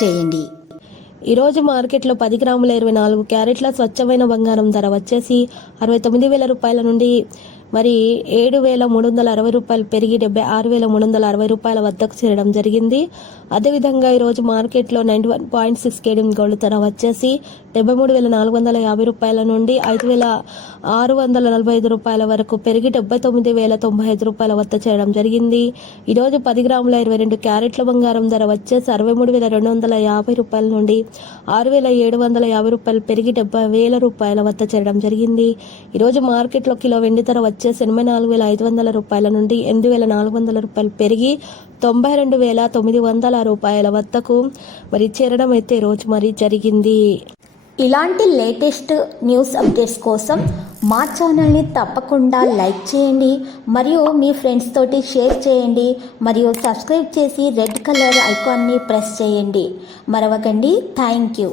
చేయండి. ఈరోజు మార్కెట్లో 10 గ్రాముల 24 క్యారెట్ల స్వచ్ఛమైన బంగారం ధర వచ్చేసి 69,000 రూపాయల నుండి మరి 7,360 రూపాయలు పెరిగి 76,360 రూపాయల వద్దకు చేరడం జరిగింది. అదేవిధంగా ఈరోజు మార్కెట్లో 91.6 కేడీఎం గోల్డ్ ధర వచ్చేసి 73,450 రూపాయల నుండి 5,645 రూపాయల వరకు పెరిగి 79,095 రూపాయల వద్ద చేరడం జరిగింది. ఈరోజు 10 గ్రాముల 22 క్యారెట్ల బంగారం ధర వచ్చేసి 63,250 రూపాయల నుండి 6,750 రూపాయలు పెరిగి 70,000 రూపాయల వద్ద చేరడం జరిగింది. ఈరోజు మార్కెట్లో కిలో వెండి ధర వచ్చేసి 84,500 రూపాయల నుండి 8,400 రూపాయలు పెరిగి 92,900 రూపాయల వద్దకు మరి చేరడం అయితే రోజు మరి జరిగింది. ఇలాంటి లేటెస్ట్ న్యూస్ అప్డేట్స్ కోసం మా ఛానల్ని తప్పకుండా లైక్ చేయండి, మరియు మీ ఫ్రెండ్స్ తోటి షేర్ చేయండి, మరియు సబ్స్క్రైబ్ చేసి రెడ్ కలర్ ఐకాన్ని ప్రెస్ చేయండి. మరవకండి. Thank you.